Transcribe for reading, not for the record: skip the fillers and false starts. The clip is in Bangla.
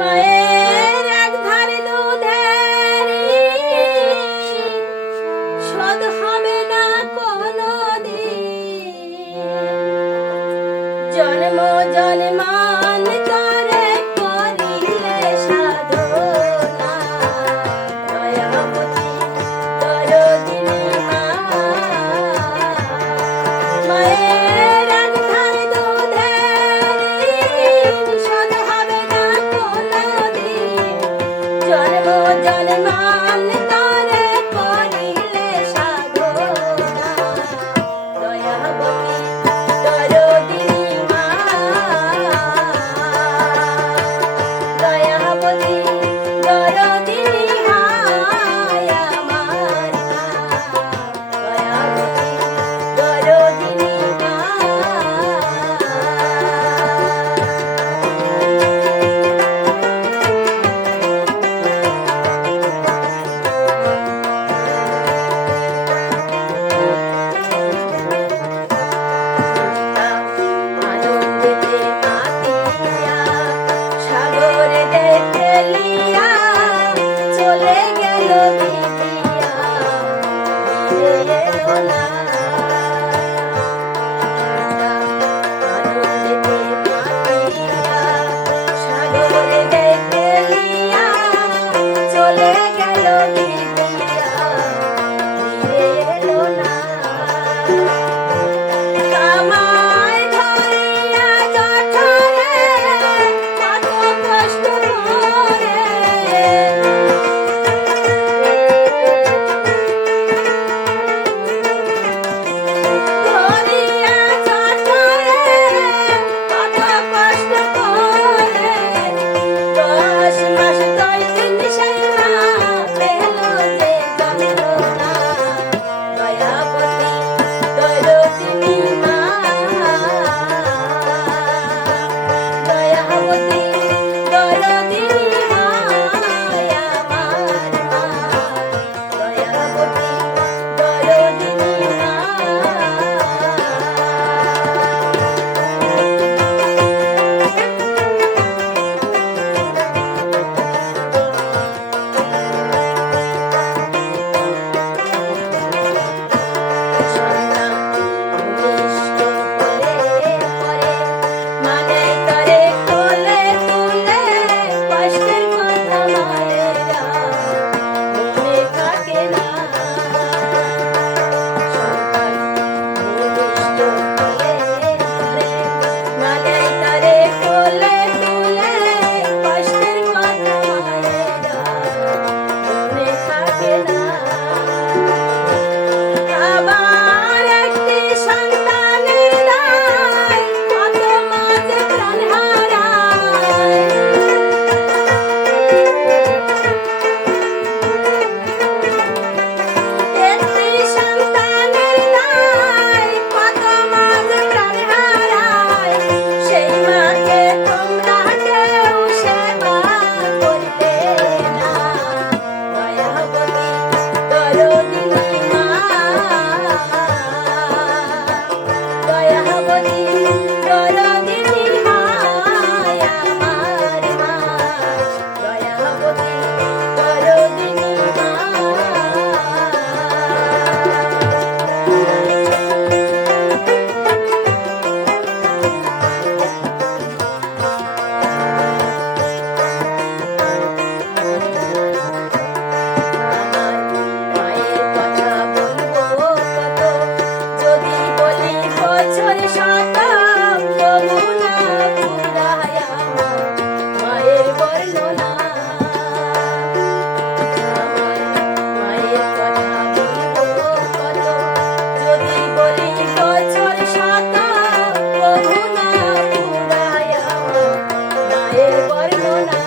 মায়ের এক ধারে দুধের শোধ হবে না কোনদিন। জন্ম জন্মান্তরে করিলে সাধনা, দয়াবতী দরদিনী মা। মায়ের এক ধারে দুধের শোধ হবে না কোনদিন। জন্ম জন্মান্তরে করিলে সাধনা, দয়াবতী দরদিনী মা। দয়াবতী দরদিনী হায় আমার মা। দয়াবতী দরদিনী মা। আনন্দেতে মাতিয়া সাগরেতে ফেলিয়া চলে গেল বিপিয়া, ফিরে এলো না। আনন্দেতে মাতিয়া সাগরেতে ফেলিয়া চলে গেল বিপিয়া, ফিরে এলো না। কামাই ধরিয়া জঠরে কত কষ্ট করে, ধরিয়া জঠরে কত কষ্ট করে। 10 মাস 10 দিন সেই মা পেল যে যন্ত্রণা, দয়াবতী দরদিনী মা। দয়াবতী দরদিনী হায় আমার মা। দয়াবতী দরদিনী মা। সন্তান ভূমিষ্ঠ হলে পরে মানে তারে কোলে তুলে, কষ্টের কথা মায়েরা মনে থাকে না। সন্তান ভূমিষ্ঠ হলে পরে মানে তারে কোলে তুলে, কষ্টের কথা মায়েরা মনে থাকে না। আবার একটি সন্তানের দায় কত মাঝে প্রাণ হারায়। একটি সন্তানের দায় কত মাঝে প্রাণ হারায়। সেই মাকে তোমরা কেউ সেবা করতে না, দয়াবতী দরদিনী মা। দয়াবতী দরদিনী হায় আমার মা। দয়াবতী দরদিনী মা। আমার মায়ের কথা বলবো কত, যদি বলি বছর শত, তবু না ফুরায় আমার মায়ের বর্ণনা। আমার মায়ের কথা বলবো কত, যদি বলি বছর শত, তবু না ফুরায় আমার মায়ের বর্ণনা।